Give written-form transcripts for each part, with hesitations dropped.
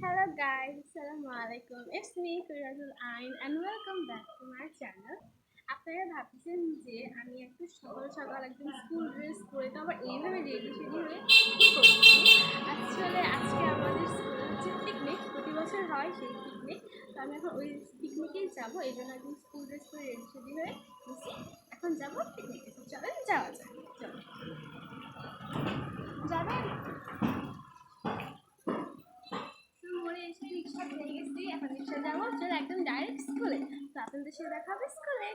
Hello guys, Assalamualaikum. It's me Firazul Ain and welcome back to my channel. আপনারা ভাবছেন যে আমি একটু সকাল সকাল একদম স্কুল ড্রেস পরে তো আবার এইভাবে রেডি সেডি হয়ে কি করছি। আসলে আজকে আমাদের স্কুলে হচ্ছে পিকনিক, প্রতি বছর হয় সেই পিকনিক। তো আমি এখন ওই পিকনিকেই যাবো, এই জন্য একদম স্কুল ড্রেস পরে রেডি সেডি হয়ে বসি। এখন যাবো পিকনিকে, চলেন যাওয়া যায়। চলো যাবেন। মোড়ে এসে রিক্সা পেয়ে গেছি, এখন রিক্সা যাবো, চল একদম ডাইরেক্ট স্কুলে। তো আপনাদের সাথে দেখা হবে স্কুলে।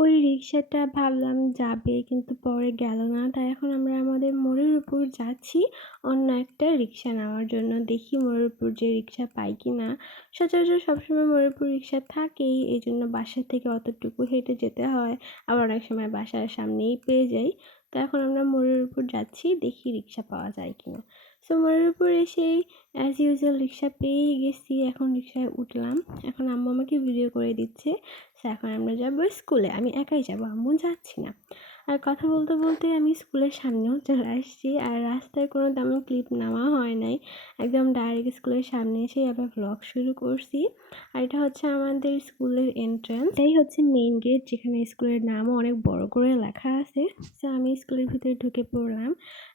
ওই রিক্সাটা ভাবলাম যাবে কিন্তু পরে গেল না, তাই এখন আমরা আমাদের মোড়ের উপর যাচ্ছি অন্য একটা রিক্সা নেওয়ার জন্য। দেখি মোড়ের উপর যে রিক্সা পাই কি না। সচরাচর সবসময় মোড়ের উপর রিক্সা থাকেই, এই জন্য বাসা থেকে অতটুকু হেঁটে যেতে হয়, আবার অনেক সময় বাসার সামনেই পেয়ে যাই। তো এখন আমরা মোড়ের উপর যাচ্ছি, দেখি রিক্সা পাওয়া যায় কিনা। সো মোড়ের উপর এসেই অ্যাজ ইউজুয়াল রিক্সা পেয়ে গেছি, এখন রিক্সায় উঠলাম। এখন আম্মু আমাকে ভিডিও করে দিচ্ছে। এখন আমরা যাবো স্কুলে, আমি একাই যাবো, আম্মু যাচ্ছি না। আর কথা বলতে বলতে আমি স্কুলের সামনেও চলে আসছি, আর রাস্তায় কোনো তেমন ক্লিপ নেওয়া হয় নাই, একদম ডাইরেক্ট স্কুলের সামনে এসেই আবার ব্লগ শুরু করছি। আর এটা হচ্ছে আমাদের স্কুলের এন্ট্রান্স, এই হচ্ছে মেইন গেট, যেখানে স্কুলের নামও অনেক বড় করে লেখা আছে। তো আমি স্কুলের ভিতরে ঢুকে পড়লাম,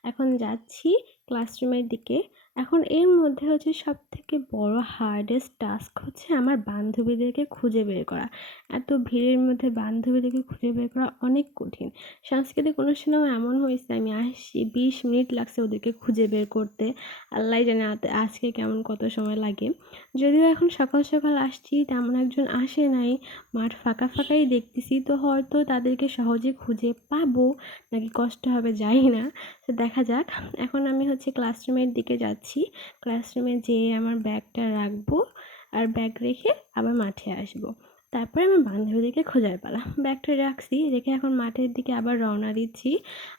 এখন যাচ্ছি ক্লাসরুমের দিকে। এখন এর মধ্যে হচ্ছে সবথেকে বড় হার্ডেস্ট টাস্ক হচ্ছে আমার বান্ধবীদেরকে খুঁজে বের করা। এত ভিড়ের মধ্যে বান্ধবীদেরকে খুঁজে বের করা অনেক কঠিন। সাংস্কৃতিক অনুষ্ঠানেও এমন হয়েছে, আমি আসছি 20 মিনিট লাগছে ওদেরকে খুঁজে বের করতে। আল্লাহই জানে আজকে কেমন কত সময় লাগে। যদিও এখন সকাল সকাল আসছি, তেমন একজন আসে নাই, মাঠ ফাঁকা ফাঁকাই দেখতেছি, তো হয়তো তাদেরকে সহজে খুঁজে পাবো নাকি কষ্ট হবে জানি না। তো দেখা যাক। এখন আমি হচ্ছে ক্লাসরুমের দিকে যাচ্ছি, ক্লাসরুমে যেয়ে আমার ব্যাগটা রাখবো, আর ব্যাগ রেখে আবার মাঠে আসবো। তারপরে আমার বান্ধবীদেরকে খোঁজার পালা। ব্যাগটা রাখছি, রেখে এখন মাঠের দিকে আবার রওনা দিচ্ছি।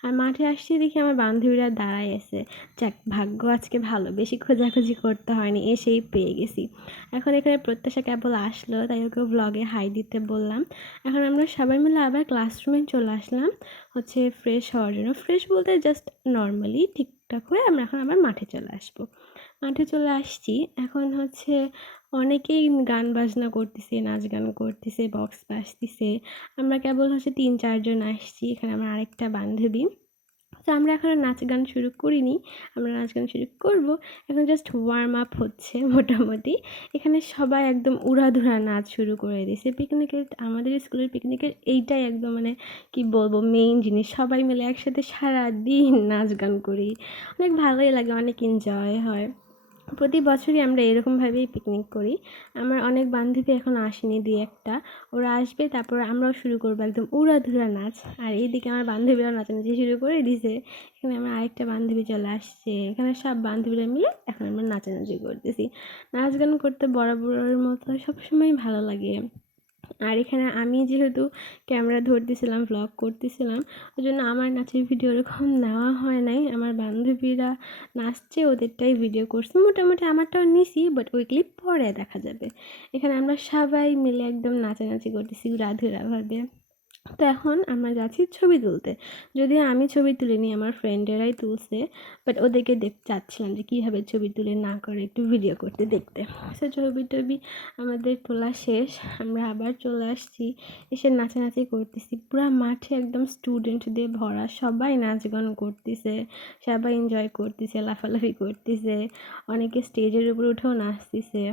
আর মাঠে আসছি দেখি আমার বান্ধবীরা দাঁড়ায় আছে। যাক, ভাগ্য আজকে ভালো, বেশি খোঁজাখুঁজি করতে হয়নি, এসেই পেয়ে গেছি। এখন এখানে প্রত্যাশা কেবল আসলো, তাই ওকে ব্লগে হাই দিতে বললাম। এখন আমরা সবাই মিলে আবার ক্লাসরুমে চলে আসলাম হচ্ছে ফ্রেশ হওয়ার জন্য। ফ্রেশ বলতে জাস্ট নর্মালি ঠিকঠাক হয়ে আমরা এখন আবার মাঠে চলে আসবো। মাঠে চলে আসছি, এখন হচ্ছে অনেকেই গান বাজনা করতেছে, নাচ গান করতেছে, বক্স বাজতেছে। আমরা কেবল হচ্ছে 3-4 জন আসছি, এখানে আমার আরেকটা বান্ধবী। তো আমরা এখনো নাচ গান শুরু করিনি, আমরা নাচ গান শুরু করব। এখন জাস্ট ওয়ার্ম আপ হচ্ছে মোটামুটি। এখানে সবাই একদম উড়াধুরা নাচ শুরু করে দিয়েছে। পিকনিকের, আমাদের স্কুলের পিকনিকের এইটাই একদম মানে কি বলবো, মেইন জিনিস। সবাই মিলে একসাথে সারাদিন নাচ গান করি, অনেক ভালোই লাগে, অনেক এনজয় হয়। প্রতি বছরই আমরা এরকমভাবেই পিকনিক করি। আমার অনেক বান্ধবী এখন আসেনি, 2-1টা। ওরা আসবে, তারপর আমরাও শুরু করবো একদম উড়াধুরা নাচ। আর এইদিকে আমার বান্ধবীরাও নাচানাচি শুরু করে দিছে। এখানে আমার আরেকটা বান্ধবী চলে আসছে, এখানে সব বান্ধবীরা মিলে এখন আমরা নাচানাচি করতেছি। নাচ গান করতে বরাবরের মতো সবসময় ভালো লাগে। আর এখানে আমি যেহেতু ক্যামেরা ধরতেছিলাম, ভ্লগ করতেছিলাম, ওই জন্য আমার নাচের ভিডিও ওরকম নেওয়া হয় নাই। আমার বান্ধবীরা নাচছে, ওদেরটাই ভিডিও করছি, মোটামুটি আমারটাও নিছি, বাট ওই ক্লিপ পরে দেখা যাবে। এখানে আমরা সবাই মিলে একদম নাচানাচি করতেছি রাধুরাভাবে। তো এখন আমরা যাচ্ছি ছবি তুলতে। যদিও আমি ছবি তুলিনি, আমার ফ্রেন্ডেরাই তুলছে, বাট ওদেরকে চাচ্ছিলাম যে কীভাবে ছবি তুলে না করে একটু ভিডিও করতে দেখতে। সো ছবি টবি আমাদের তোলা শেষ, আমরা আবার চলে আসছি, এসে নাচানাচি করতেছি। পুরা মাঠে একদম স্টুডেন্ট দিয়ে ভরা, সবাই নাচ গান করতেছে, সবাই এনজয় করতেছে, লাফালাফি করতেছে, অনেকে স্টেজের উপর উঠেও নাচতেছে।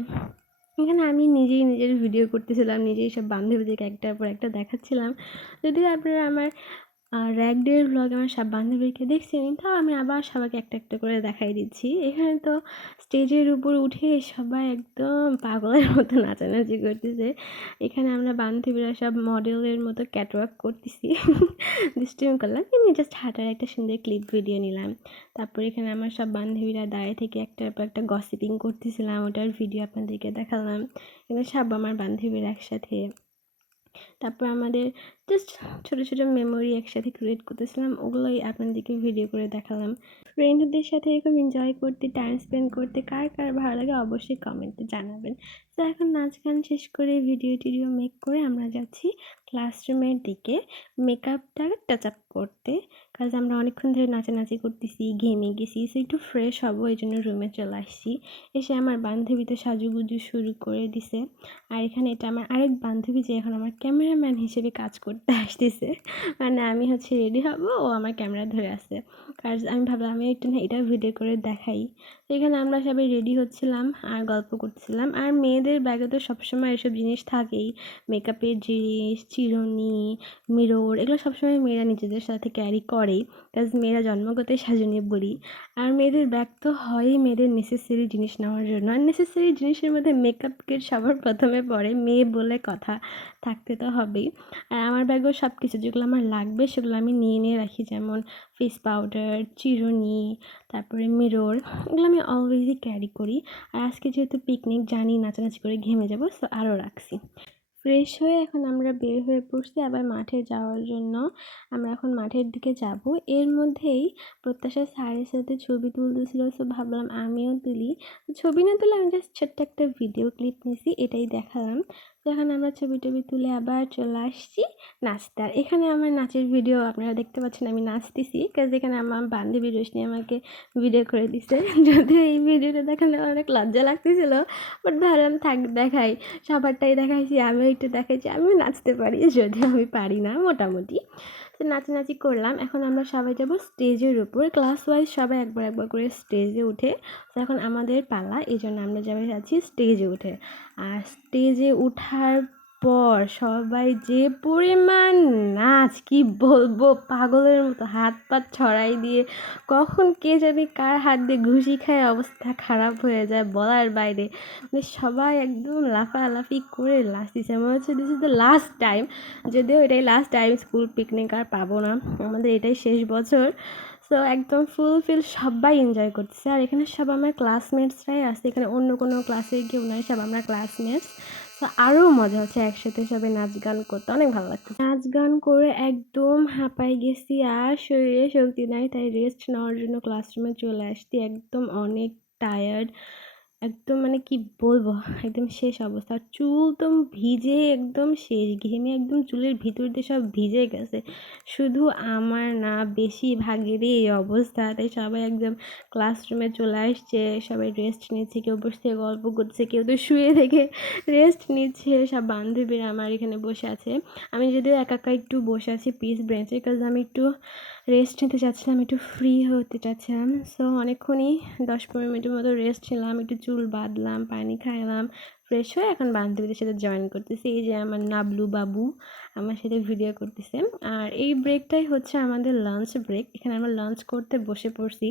এখানে আমি নিজেই নিজের ভিডিও করতেছিলাম, নিজেই সব বান্ধবীদেরকে একটার পর একটা দেখাচ্ছিলাম। যদিও আপনারা আমার র্যাগ ডের ভ্লগে আমার সব বান্ধবীকে দেখছেন, তাও আমি আবার সবাইকে একটা একটা করে দেখাই দিচ্ছি। এখানে তো স্টেজের উপর উঠে সবাই একদম পাগলের মতো নাচানাচি করতেছে। এখানে আমরা বান্ধবীরা সব মডেলের মতো ক্যাটওয়াক করতেছি, দুষ্টুমি করলাম, এমনি জাস্ট হাঁটার একটা সুন্দর ক্লিপ ভিডিও নিলাম। তারপর এখানে আমার সব বান্ধবীরা দাঁড়িয়ে থেকে একটার পর একটা গসিপিং করতেছিলাম, ওটার ভিডিও আপনাদেরকে দেখালাম। এখানে সব আমার বান্ধবীরা একসাথে। তারপর আমাদের জাস্ট ছোটো ছোটো মেমোরি একসাথে ক্রিয়েট করতেছিলাম, ওগুলোই আপনাদেরকে ভিডিও করে দেখালাম। ফ্রেন্ডদের সাথে এরকম এনজয় করতে, টাইম স্পেন্ড করতে কার কার ভালো লাগে অবশ্যই কমেন্টে জানাবেন। তো এখন নাচ গান শেষ করে ভিডিও টিডিও মেক করে আমরা যাচ্ছি ক্লাসরুমের দিকে মেকআপটা টাচ আপ করতে। কাজ আমরা অনেকক্ষণ ধরে নাচানাচি করতেছি, ঘেমে গেছি। সো একটু ফ্রেশ হবো এইজন্য রুমে চলে আসছি। এসে আমার বান্ধবী তো সাজুগুজু শুরু করে দিছে। আর এখানে এটা আমার আরেক বান্ধবী যে এখন আমার ক্যামেরাম্যান হিসেবে কাজ করতে আসতেছে। মানে আমি হচ্ছে রেডি হবো, ও আমার ক্যামেরা ধরে আছে। কাজ আমি ভাবলাম আমি একটু না এটা ভিডিও করে দেখাই। তো এখানে আমরা সবাই রেডি হচ্ছিলাম আর গল্প করতেছিলাম। আর মেয়েদের ব্যাগে তো সবসময় এসব জিনিস থাকেই। মেকআপের জিনিস, চিরুনি, মিরর এগুলো সবসময় মেয়েরা নিজেদের সাথে ক্যারি করেই। কাজ মেয়েরা জন্মগতই সাজুনি বলি। আর মেয়েদের ব্যাগ তো হয়ই মেয়েদের নেসেসারি জিনিস নেওয়ার জন্য। আর নেসেসারি জিনিসের মধ্যে মেকআপ কিট সবার প্রথমে পড়ে। মেয়ে বলে কথা, থাকতে তো হবেই। আর আমার ব্যাগেও সব কিছু যেগুলো আমার লাগবে সেগুলো আমি নিয়ে রাখি। যেমন ফেস পাউডার, চিরুনি, তারপরে মিরর এগুলো আমি অলওয়েজই ক্যারি করি। আর আজকে যেহেতু পিকনিক জানি নাচানাচি করে ঘেমে যাবো, সো আরও রাখছি। ফ্রেশ হয়ে এখন আমরা বের হয়ে পড়ছি আবার মাঠে যাওয়ার জন্য। আমরা এখন মাঠের দিকে যাব। এর মধ্যেই প্রত্যাশা স্যারের সাথে ছবি তুলতেছিল, সো ভাবলাম আমিও তুলি। ছবি না তুলে আমি জাস্ট ছোট্ট একটা ভিডিও ক্লিপ নিছি, এটাই দেখালাম। তো এখন আমরা ছবি টবি তুলে আবার চলে আসছি নাচতে। আর এখানে আমার নাচের ভিডিও আপনারা দেখতে পাচ্ছেন, আমি নাচতেছি কাজ এখানে আমার বান্ধবী রোশনি আমাকে ভিডিও করে দিছে। যদিও এই ভিডিওটা দেখালে অনেক লজ্জা লাগতেছিল, বাট ভাবলাম থাক দেখাই। সবারটাই দেখাইছি, আমিও একটু দেখাইছি আমিও নাচতে পারি, যদিও আমি পারি না মোটামুটি। তো নাচানাচি করলাম। এখন আমরা সবাই যাব স্টেজের উপর, ক্লাস ওয়াইজ সবাই একবার একবার করে স্টেজে উঠে। তো এখন আমাদের পালা, এই জন্য আমরা যাচ্ছি স্টেজে উঠে। আর স্টেজে উঠার পর সবাই যে পরিমাণ নাচ কি বলবো, পাগলের মতো হাত পা ছড়াই দিয়ে কখন কে জানি কার হাত দিয়ে ঘুষি খায় অবস্থা খারাপ হয়ে যায় বলার বাইরে। মানে সবাই একদম লাফালাফি করে দিচ্ছে, মনে হচ্ছে this is the last time. যদিও এটাই লাস্ট টাইম, স্কুল পিকনিক আর পাবো না, আমাদের এটাই শেষ বছর। সো একদম ফুলফিল সবাই এনজয় করতেছে। আর এখানে সব আমার ক্লাসমেটসরাই আসছে, এখানে অন্য কোনো ক্লাসের কেউ নয়, সব আমরা ক্লাসমেটস। তো আরও মজা হচ্ছে একসাথে সবাই নাচ গান করতে, অনেক ভালো লাগছে। নাচ গান করে একদম হাঁপাই গেছি, আর শরীরে শক্তি নাই, তাই রেস্ট নেওয়ার জন্য ক্লাসরুমে চলে আসছি। একদম অনেক টায়ার্ড, একদম মানে কি বলবো, একদম শেষ অবস্থা। চুল তো ভিজে একদম শেষ, ঘেমে একদম চুলের ভিতর দিয়ে সব ভিজে গেছে। শুধু আমার না, বেশিরভাগেরই এই অবস্থা। তাই সবাই একদম ক্লাসরুমে চলে আসছে, সবাই রেস্ট নিচ্ছে, কেউ বসে গল্প করছে, কেউ তো শুয়ে থেকে রেস্ট নিচ্ছে। সব বান্ধবীরা আমার এখানে বসে আছে। আমি যদিও একা একা একটু বসে আছি পিস বেঞ্চে, কাজ আমি একটু রেস্ট নিতে চাচ্ছিলাম, একটু ফ্রি হতে চাচ্ছিলাম। সো অনেকক্ষণই 10-15 মিনিটের মতো রেস্ট নিলাম, একটু চুল বাঁধলাম, পানি খাইলাম, ফ্রেশ হয়ে এখন বান্ধবীদের সাথে জয়েন করতেছি। এই যে আমার নাবলু বাবু আমার সাথে ভিডিও করতেছে। আর এই ব্রেকটাই হচ্ছে আমাদের লাঞ্চ ব্রেক, এখানে আমরা লাঞ্চ করতে বসে পড়ছি।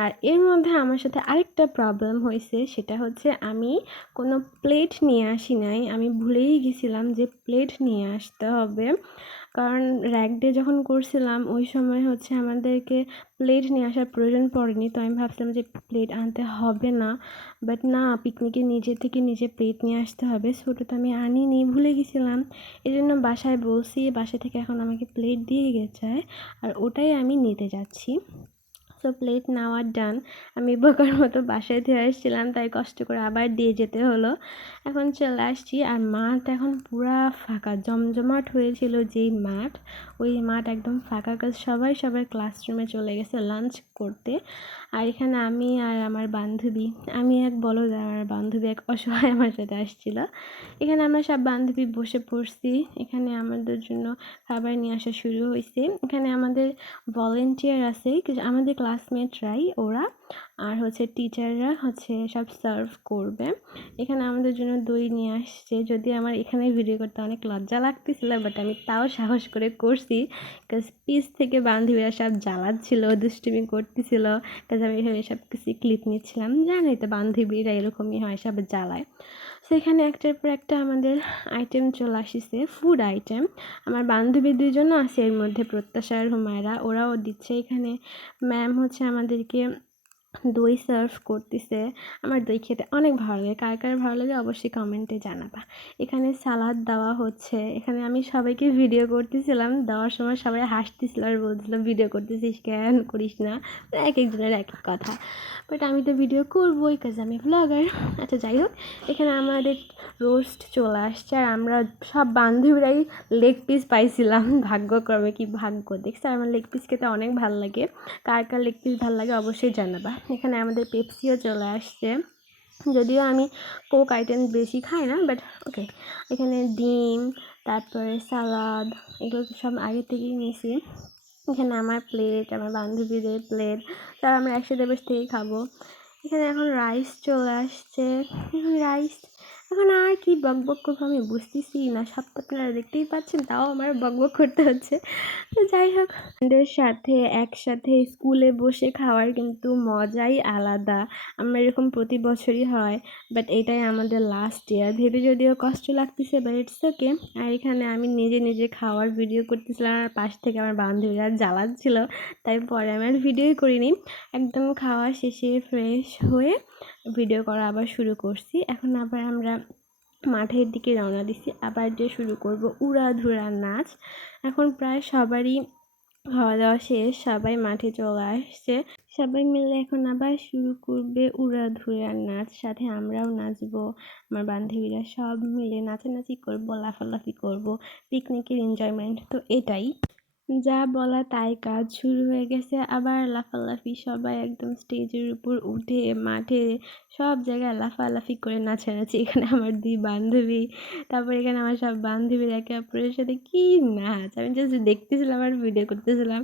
আর এর মধ্যে আমার সাথে আরেকটা প্রবলেম হয়েছে, সেটা হচ্ছে আমি কোনো প্লেট নিয়ে আসি নাই। আমি ভুলেই গেছিলাম যে প্লেট নিয়ে আসতে হবে, কারণ র্যাগ ডে যখন করছিলাম ওই সময় হচ্ছে আমাদেরকে প্লেট নিয়ে আসার প্রয়োজন পড়েনি। তো আমি ভাবছিলাম যে প্লেট আনতে হবে না, বাট না, পিকনিকে নিজে থেকে নিজে প্লেট নিয়ে আসতে হবে। সো ওটা তো আমি আনিনি, ভুলে গেছিলাম। এই জন্য বাসায় বলছি, বাসা থেকে এখন আমাকে প্লেট দিয়ে গেছে, আর ওটাই আমি নিতে যাচ্ছি। সো প্লেট নেওয়া ডান। আমি বোকার মতো বাসায় ধুয়ে আসছিলাম, তাই কষ্ট করে আবার দিয়ে যেতে হলো। এখন চলে আসছি, আর মাঠ এখন পুরা ফাঁকা, জমজমাট হয়েছিল যেই মাঠ, ওই মাঠ একদম ফাঁকা, কাজ সবাই সবার ক্লাসরুমে চলে গেছে লাঞ্চ করতে। আর এখানে আমি আর আমার বান্ধবী, আমি এক বলদ আর আমার বান্ধবী এক অসহায় আমার সাথে আসছিল। এখানে আমরা সব বান্ধবী বসে পড়ছি, এখানে আমাদের জন্য খাবার নিয়ে আসা শুরু হয়েছে। এখানে আমাদের ভলেন্টিয়ার আছে, আমাদের ক্লাসমেটরাই ওরা, আর হচ্ছে টিচাররা হচ্ছে সব সার্ভ করবে। এখানে আমাদের জন্য দই নিয়ে আসছে, যদি আমার এখানে ভিডিও করতে অনেক লজ্জা লাগতেছিল, বাট আমি তাও সাহস করে করছি, কাজ পিস থেকে বান্ধবীরা সব জ্বালাচ্ছিল, দুষ্টুমি করতেছিল, কাজ আমি এভাবে সব কিছু ক্লিপ নিচ্ছিলাম। জানোই তো বান্ধবীরা এরকমই হয়, সব জ্বালায়। সেখানে একটার পর একটা আমাদের আইটেম চলে আসিছে, ফুড আইটেম। আমার বান্ধবী দুইজনও আছে এর মধ্যে, প্রত্যাশা আর হুমায়রা, ওরাও দিচ্ছে। এখানে ম্যাম হচ্ছে আমাদেরকে দই সার্ভ করতেছে। আমার দই খেতে অনেক ভালো লাগে। কার, কার ভালো লাগে অবশ্যই কমেন্টে জানাবা। এখানে সালাদ দেওয়া হচ্ছে। এখানে আমি সবাইকে ভিডিও করতেছিলাম। দেওয়ার সময় সবাই হাসতেছিল আর বলছিল, "ভিডিও করতেছিস কেন? করিস না।" একেকজনের একেক কথা। বাট আমি তো ভিডিও করবোই, কজ আমি ভ্লগার। আচ্ছা যাই হোক, এখানে আমাদের রোস্ট চলে আসছে আর আমরা সব বান্ধবীরাই লেগ পিস পাইছিলাম। ভাগ্যক্রমে কি ভাগ্য দেখছি। আর আমার লেগ পিস খেতে অনেক ভাল লাগে। কার কার লেগ পিস ভালো লাগে অবশ্যই জানাবা। এখানে আমাদের পেপসিও চলে আসছে। যদিও আমি কোক আইটেম বেশি খাই না, বাট ওকে। এখানে ডিম, তারপরে সালাদ, এগুলো তো সব আগে থেকেই নিয়েছি। এখানে আমার প্লেট, আমার বান্ধবীদের প্লেট, সব আমরা একসাথে বসে থেকেই খাবো। এখানে এখন রাইস চলে আসছে। এখন রাইস, এখন আর কি বকবক করবো আমি বুঝতেছি না। সব তো আপনারা দেখতেই পাচ্ছেন, তাও আমার বকবক করতে হচ্ছে। তো যাই হোক, ফ্রেন্ডের সাথে একসাথে স্কুলে বসে খাওয়ার কিন্তু মজাই আলাদা। আমরা এরকম প্রতি বছরই হয়, বাট এটাই আমাদের লাস্ট ইয়ার। ভেবে যদিও কষ্ট লাগতেছে, বাট ইটস ওকে। আর এখানে আমি নিজে নিজে খাওয়ার ভিডিও করতেছিলাম আর পাশ থেকে আমার বান্ধবীরা জ্বালাচ্ছিল, তাই পরে আমি আর ভিডিওই করিনি। একদম খাওয়া শেষে ফ্রেশ হয়ে ভিডিও করা আবার শুরু করছি। এখন আবার আমরা মাঠের দিকে রওনা দিছি, আবার যে শুরু করব উড়াধুরা নাচ। এখন প্রায় সবারই খাওয়া দাওয়া শেষ, সবাই মাঠে চলে আসছে। সবাই মিলে এখন আবার শুরু করবে উড়াধুরা নাচ, সাথে আমরাও নাচবো। আমার বান্ধবীরা সব মিলে নাচানাচি করবো, লাফালাফি করবো, পিকনিকের এনজয়মেন্ট তো এটাই। যা বলা তাই কাজ, শুরু হয়ে গেছে আবার লাফালাফি। সবাই একদম স্টেজের উপর উঠে মাঠে সব জায়গায় লাফালাফি করে নাচানাচি। এখানে আমার 2 বান্ধবী, তারপর এখানে আমার সব বান্ধবীরা একে অপরের সাথে কি নাচ! আমি জাস্ট দেখতেছিলাম আর ভিডিও করতেছিলাম।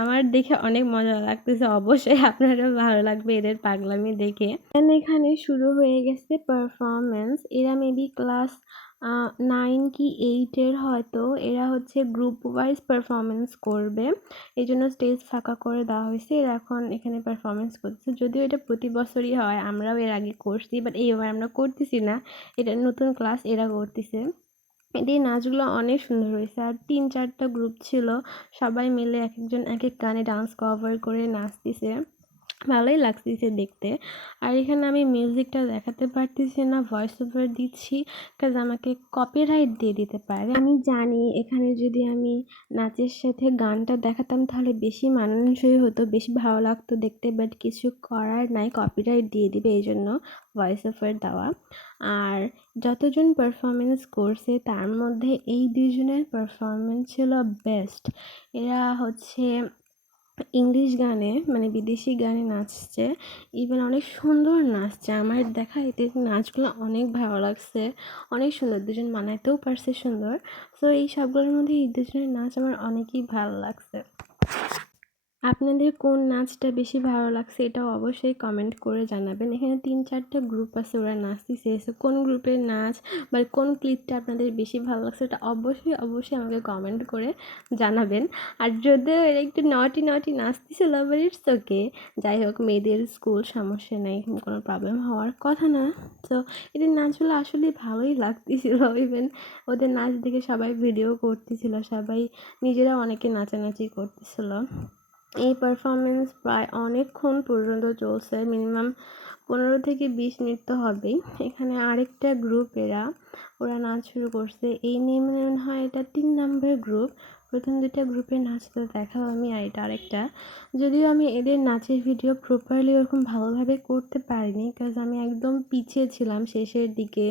আমার দেখে অনেক মজা লাগতেছে। অবশ্যই আপনারও ভালো লাগবে এদের পাগলামি দেখে। এখানে শুরু হয়ে গেছে পারফরম্যান্স। এরা মেবি ক্লাস 9 কি 8 এর হয়তো। এরা হচ্ছে গ্রুপ ওয়াইজ পারফরম্যান্স করবে। এইজন্য স্টেজ ফাঁকা করে দেওয়া হয়েছে। এরা এখন এখানে পারফরম্যান্স করতেছে। যদিও এটা প্রতি বছরই হয়, আমরাও এর আগে করছি, বাট এইবার আমরা করতেছি না। এটা নতুন ক্লাস, এরা করতেছে। এদের নাচগুলো অনেক সুন্দর হয়েছে। আর 3-4টা গ্রুপ ছিল, সবাই মিলে একেকজন একেক গানে ডান্স কভার করে নাচতেছে। ভালোই লাগতেছে দেখতে। আর এখানে আমি মিউজিকটা দেখাতে পারতেছি না, ভয়েস ওভার দিচ্ছি, কাজ আমাকে কপিরাইট দিয়ে দিতে পারে। আমি জানি এখানে যদি আমি নাচের সাথে গানটা দেখাতাম তাহলে বেশি মানানসই হতো, বেশি ভালো লাগতো দেখতে, বাট কিছু করার নাই, কপিরাইট দিয়ে দিবে, এই জন্য ভয়েস ওভার দেওয়া। আর যতজন পারফরমেন্স করছে তার মধ্যে এই 2 জনের পারফরমেন্স ছিল বেস্ট। এরা হচ্ছে ইংলিশ গানে, মানে বিদেশি গানে নাচছে। ইভেন অনেক সুন্দর নাচছে। আমার দেখা এদের নাচগুলো অনেক ভালো লাগছে, অনেক সুন্দর। 2 জন মানাইতেও পারছে সুন্দর। সো এই সবগুলোর মধ্যে এই 2 জনের নাচ আমার অনেকই ভালো লাগছে। আপনাদের কোন নাচটা বেশি ভালো লাগছে এটাও অবশ্যই কমেন্ট করে জানাবেন। এখানে 3-4টা গ্রুপ আছে, ওরা নাচতেছে। সো কোন গ্রুপের নাচ বা কোন ক্লিপটা আপনাদের বেশি ভালো লাগছে এটা অবশ্যই অবশ্যই আমাকে কমেন্ট করে জানাবেন। আর যদিও এরা একটু নটি নটি নাচতেছিল, বাট ইটস ওকে। যাই হোক, মেয়েদের স্কুল, সমস্যা নেই, কোনো প্রবলেম হওয়ার কথা না। তো এদের নাচগুলো আসলে ভালোই লাগতেছিল। ইভেন ওদের নাচ দেখে সবাই ভিডিও করতেছিল, সবাই নিজেরাও অনেকে নাচানাচি করতেছিল। এই পারফরমেন্স প্রায় অনেকক্ষণ পর্যন্ত চলছে, মিনিমাম 15 থেকে 20 মিনিট তো হবেই। এখানে আরেকটা গ্রুপ, ওরা নাচ শুরু করছে। এই নিয়ে মনে হয় এটা 3 নাম্বার গ্রুপ। প্রথম 2টা গ্রুপের নাচ তো দেখাও আমি, আর এটা আরেকটা। যদিও আমি এদের নাচের ভিডিও প্রপারলি ওরকম ভালোভাবে করতে পারিনি, কাজ আমি একদম পিছিয়ে ছিলাম শেষের দিকে।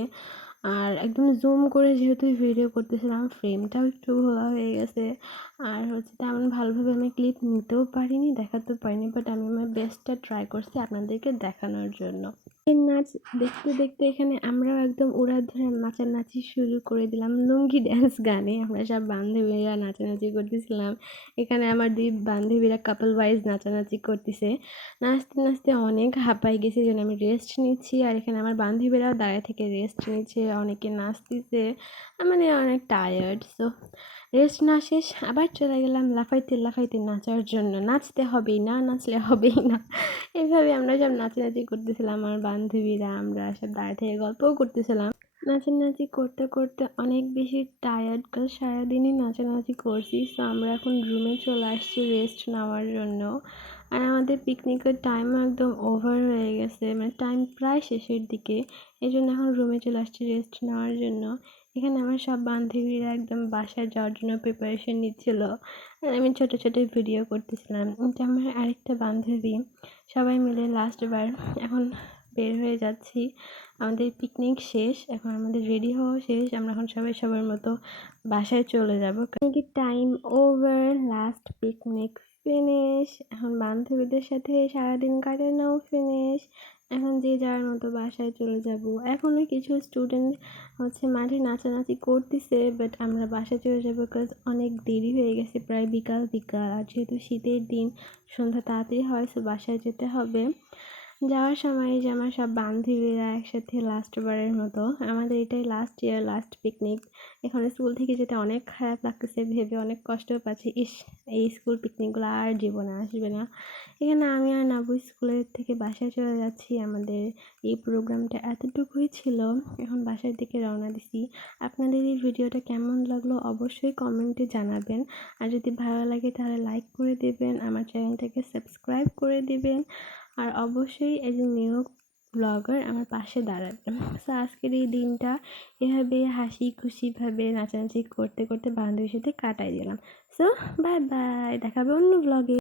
আর একদম জুম করে যেহেতু ভিডিও করতেছিলাম, ফ্রেমটাও একটু ঘোলা হয়ে গেছে। আর হচ্ছে তেমন ভালোভাবে আমি ক্লিপ নিতেও পারিনি, দেখাতেও পারিনি, বাট আমি আমার বেস্টটা ট্রাই করছি আপনাদেরকে দেখানোর জন্য। এই নাচ দেখতে দেখতে এখানে আমরাও একদম উড়াধুরা নাচানাচি শুরু করে দিলাম। লুঙ্গি ড্যান্স গানে আমরা সব বান্ধবীরা নাচানাচি করতেছিলাম। এখানে আমার 2 বান্ধবীরা কাপল ওয়াইজ নাচানাচি করতেছে। নাচতে নাচতে অনেক হাঁপাই গেছি, এই জন্য আমি রেস্ট নিচ্ছি। আর এখানে আমার বান্ধবীরাও দাঁড়িয়ে থেকে রেস্ট নিচ্ছে, অনেকে নাচতেছে, মানে অনেক টায়ার্ড। সো রেস্ট না শেষ আবার চলে গেলাম লাফাইতে লাফাইতে নাচার জন্য। নাচতে হবেই, না নাচলে হবেই না। এইভাবে আমরা সব নাচানাচি করতেছিলাম, আমার বান্ধবীরা, আমরা সব দাঁড়িয়ে থেকে গল্পও করতেছিলাম। নাচানাচি করতে করতে অনেক বেশি টায়ার্ড, কারণ সারাদিনই নাচানাচি করছি। সো আমরা এখন রুমে চলে আসছি রেস্ট নেওয়ার জন্য। আর আমাদের পিকনিকের টাইমও একদম ওভার হয়ে গেছে, মানে টাইম প্রায় শেষের দিকে। এই জন্য এখন রুমে চলে আসছি রেস্ট নেওয়ার জন্য। এখানে আমার সব বান্ধবীরা একদম বাসায় যাওয়ার জন্য প্রিপারেশন নিচ্ছিল, আর আমি ছোট ছোট ভিডিও করতেছিলাম। এটা আমার আরেকটা বান্ধবী। সবাই মিলে লাস্ট বার এখন বের হয়ে যাচ্ছি। আমাদের পিকনিক শেষ, এখন আমাদের রেডি হওয়া শেষ, আমরা এখন সবাই সবার মতো বাসায় চলে যাব। পিকনিকের time over, last picnic finish. এখন বান্ধবীদের সাথে সারাদিন কাটানোও ফিনিশ। এখন যে যার মতো বাসায় চলে যাব। এখনো কিছু স্টুডেন্ট মাঠে নাচানাচি করতেছে, বাট আমরা বাসায় চলে যাবো বিকজ অনেক দেরি হয়ে গেছে, প্রায় বিকাল বিকাল। আর যেহেতু শীতের দিন, সন্ধ্যা তাড়াতাড়ি হয়, সো বাসায় যেতে হবে। যাওয়ার সময় যে আমার সব বান্ধবীরা একসাথে লাস্ট বারের মতো, আমাদের এটাই লাস্ট ইয়ার লাস্ট পিকনিক। এখন স্কুল থেকে যেতে অনেক খারাপ লাগতেছে, ভেবে অনেক কষ্ট পাচ্ছি। ইস, এই স্কুল পিকনিকগুলো আর জীবনে আসবে না। এখানে আমি আর নাবু স্কুলের থেকে বাসায় চলে যাচ্ছি। আমাদের এই প্রোগ্রামটা এতটুকুই ছিল, এখন বাসার দিকে রওনা দিছি। আপনাদের এই ভিডিওটা কেমন লাগলো অবশ্যই কমেন্টে জানাবেন। আর যদি ভালো লাগে তাহলে লাইক করে দেবেন, আমার চ্যানেলটাকে সাবস্ক্রাইব করে দিবেন। আর অবশ্যই এজ এ নিউ ব্লগার আমার পাশে দাঁড়াবেন। সো আজকের এই দিনটা এভাবে হাসি খুশিভাবে নাচানাচি করতে করতে বান্ধবীর সাথে কাটাই দিলাম। সো বাই বাই, দেখা হবে অন্য ব্লগে।